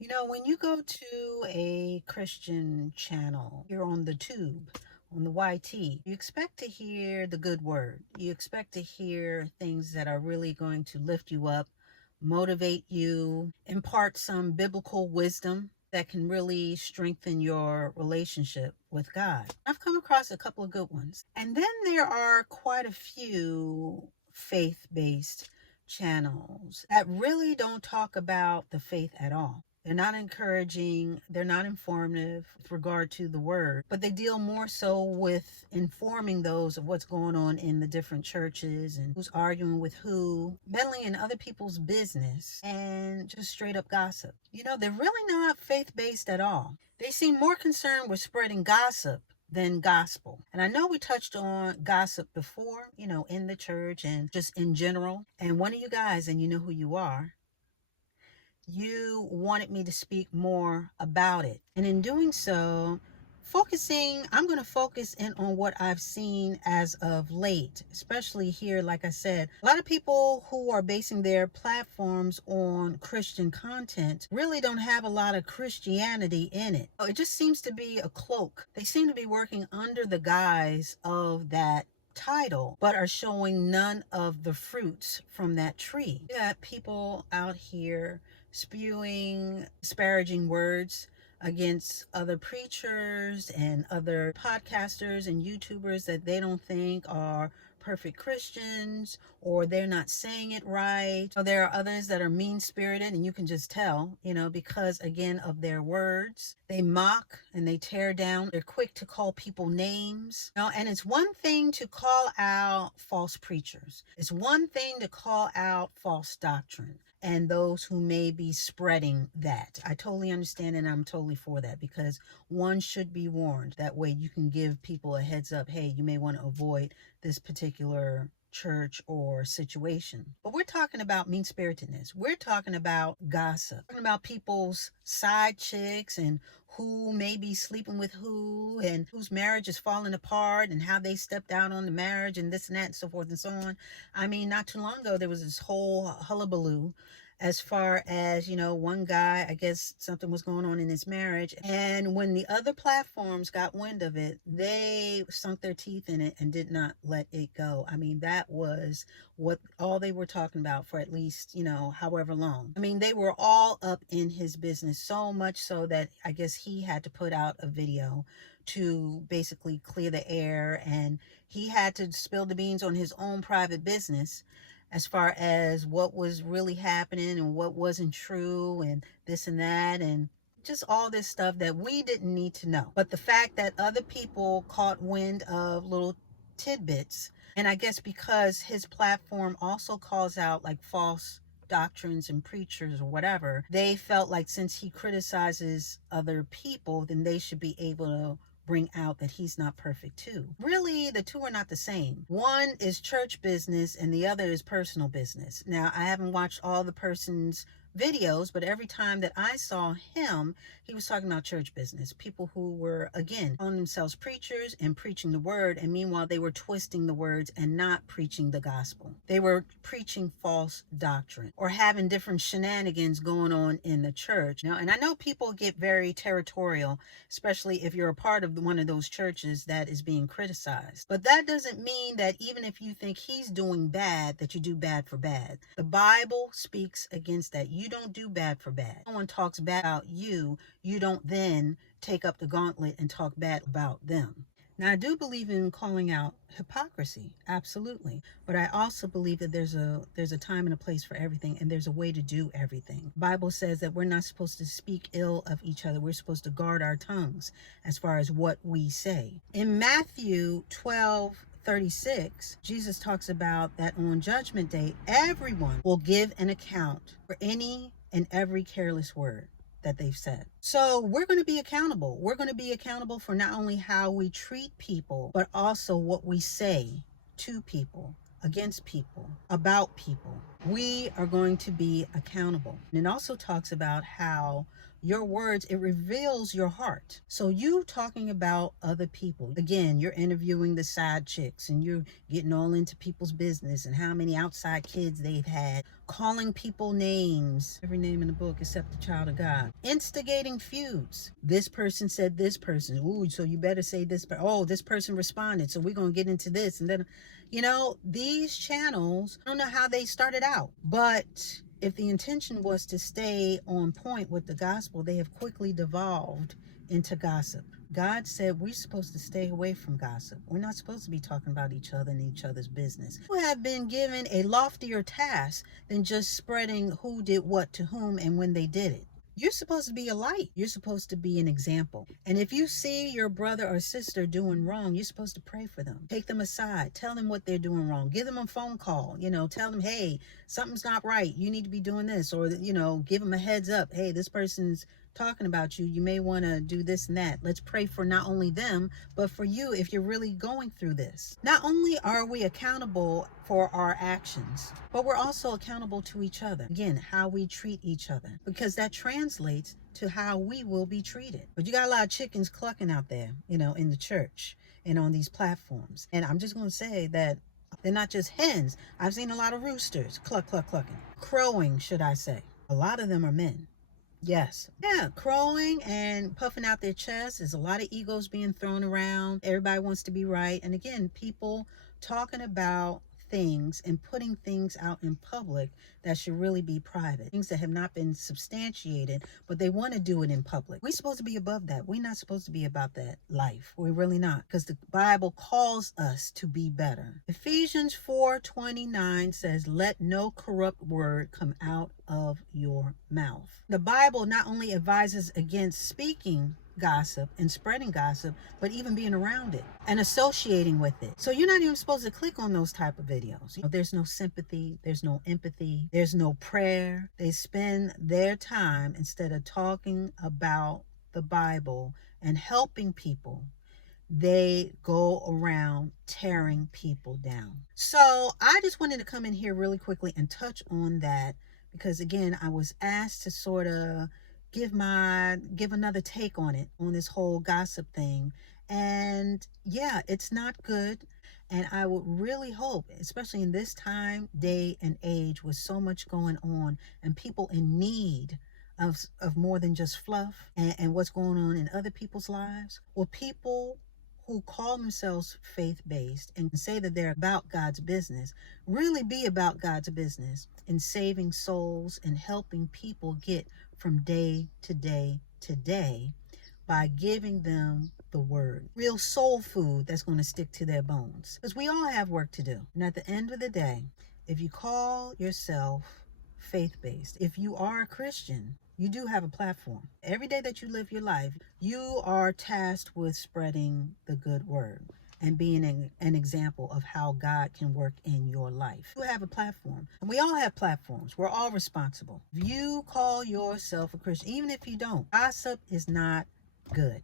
You know, when you go to a Christian channel, you're on the tube, on the YT, you expect to hear the good word. You expect to hear things that are really going to lift you up, motivate you, impart some biblical wisdom that can really strengthen your relationship with God. I've come across a couple of good ones. And then there are quite a few faith-based channels that really don't talk about the faith at all. They're not encouraging, they're not informative with regard to the word, but they deal more so with informing those of what's going on in the different churches and who's arguing with who, meddling in other people's business, and just straight up gossip. You know, they're really not faith-based at all. They seem more concerned with spreading gossip than gospel. And I know we touched on gossip before, you know, in the church and just in general. And one of you guys, and you know who you are, you wanted me to speak more about it. And in doing so, I'm going to focus in on what I've seen as of late, especially here. Like I said, a lot of people who are basing their platforms on Christian content really don't have a lot of Christianity in it. It just seems to be a cloak. They seem to be working under the guise of that title, but are showing none of the fruits from that tree. You got people out here spewing disparaging words against other preachers and other podcasters and YouTubers that they don't think are perfect Christians, or they're not saying it right. Or there are others that are mean-spirited, and you can just tell, you know, because again of their words. They mock and they tear down. They're quick to call people names. You know, and it's one thing to call out false preachers. It's one thing to call out false doctrine and those who may be spreading that. I totally understand, and I'm totally for that, because one should be warned. That way you can give people a heads up, hey, you may want to avoid this particular church or situation. But we're talking about mean-spiritedness. We're talking about gossip. We're talking about people's side chicks and who may be sleeping with who and whose marriage is falling apart and how they stepped out on the marriage and this and that and so forth and so on. I mean, not too long ago, there was this whole hullabaloo as far as, you know, one guy, I guess something was going on in his marriage. And when the other platforms got wind of it, they sunk their teeth in it and did not let it go. I mean, that was what all they were talking about for at least, you know, however long. I mean, they were all up in his business, so much so that I guess he had to put out a video to basically clear the air, and he had to spill the beans on his own private business as far as what was really happening and what wasn't true and this and that, and just all this stuff that we didn't need to know. But the fact that other people caught wind of little tidbits, and I guess because his platform also calls out like false doctrines and preachers or whatever, they felt like since he criticizes other people, then they should be able to bring out that he's not perfect too. Really, the two are not the same. One is church business and the other is personal business. Now, I haven't watched all the person's videos, but every time that I saw him, he was talking about church business. People who were, again, calling themselves preachers and preaching the word, and meanwhile they were twisting the words and not preaching the gospel. They were preaching false doctrine or having different shenanigans going on in the church. Now, and I know people get very territorial, especially if you're a part of one of those churches that is being criticized. But that doesn't mean that even if you think he's doing bad, that you do bad for bad. The Bible speaks against that. You don't do bad for bad. If someone talks bad about you, you don't then take up the gauntlet and talk bad about them. Now, I do believe in calling out hypocrisy, absolutely. But I also believe that there's a time and a place for everything, and there's a way to do everything. The Bible says that we're not supposed to speak ill of each other. We're supposed to guard our tongues as far as what we say. In Matthew 12:36, Jesus talks about that on Judgment Day, everyone will give an account for any and every careless word that they've said. So we're going to be accountable. We're going to be accountable for not only how we treat people, but also what we say to people, against people, about people. We are going to be accountable. And it also talks about how Your words, it reveals your heart. So you talking about other people, again, you're interviewing the side chicks and you're getting all into people's business and how many outside kids they've had, calling people names, every name in the book except the child of God, instigating feuds. This person said this person, ooh, so you better say this, but oh, this person responded, so we're going to get into this. And then, these channels, I don't know how they started out, but if the intention was to stay on point with the gospel, they have quickly devolved into gossip. God said we're supposed to stay away from gossip. We're not supposed to be talking about each other and each other's business. You have been given a loftier task than just spreading who did what to whom and when they did it. You're supposed to be a light. You're supposed to be an example. And if you see your brother or sister doing wrong, you're supposed to pray for them. Take them aside. Tell them what they're doing wrong. Give them a phone call. Tell them, hey, something's not right. You need to be doing this. Or, give them a heads up. Hey, this person's talking about you. You may want to do this and that. Let's pray for not only them, but for you if you're really going through this. Not only are we accountable for our actions, but we're also accountable to each other. Again, how we treat each other, because that translates to how we will be treated. But you got a lot of chickens clucking out there, in the church and on these platforms. And I'm just going to say that they're not just hens. I've seen a lot of roosters cluck, cluck, clucking. Crowing, should I say. A lot of them are men. Yes. Yeah, crowing and puffing out their chests. There's a lot of egos being thrown around. Everybody wants to be right. And again, people talking about things and putting things out in public that should really be private. Things that have not been substantiated, but they want to do it in public. We're supposed to be above that. We're not supposed to be about that life. We're really not, because the Bible calls us to be better. Ephesians 4:29 says, let no corrupt word come out of your mouth. The Bible not only advises against speaking gossip and spreading gossip, but even being around it and associating with it. So you're not even supposed to click on those type of videos. There's no sympathy, there's no empathy, there's no prayer. They spend their time, instead of talking about the Bible and helping people, they go around tearing people down. So I just wanted to come in here really quickly and touch on that, because again, I was asked to sort of give another take on it, on this whole gossip thing. And yeah, it's not good. And I would really hope, especially in this time, day and age, with so much going on and people in need of more than just fluff and what's going on in other people's lives, or people who call themselves faith-based and say that they're about God's business, really be about God's business in saving souls and helping people get from day to day to day by giving them the word. Real soul food that's going to stick to their bones. Because we all have work to do. And at the end of the day, if you call yourself faith-based, if you are a Christian, you do have a platform. Every day that you live your life, you are tasked with spreading the good word and being an example of how God can work in your life. You have a platform. And we all have platforms. We're all responsible. If you call yourself a Christian, even if you don't, gossip is not good,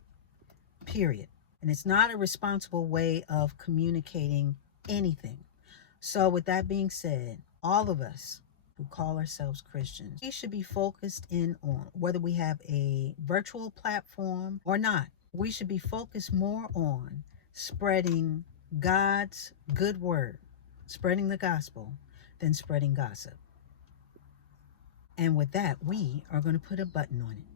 period. And it's not a responsible way of communicating anything. So with that being said, all of us who call ourselves Christians, we should be focused in on, whether we have a virtual platform or not, we should be focused more on spreading God's good word, spreading the gospel, than spreading gossip. And with that, we are going to put a button on it.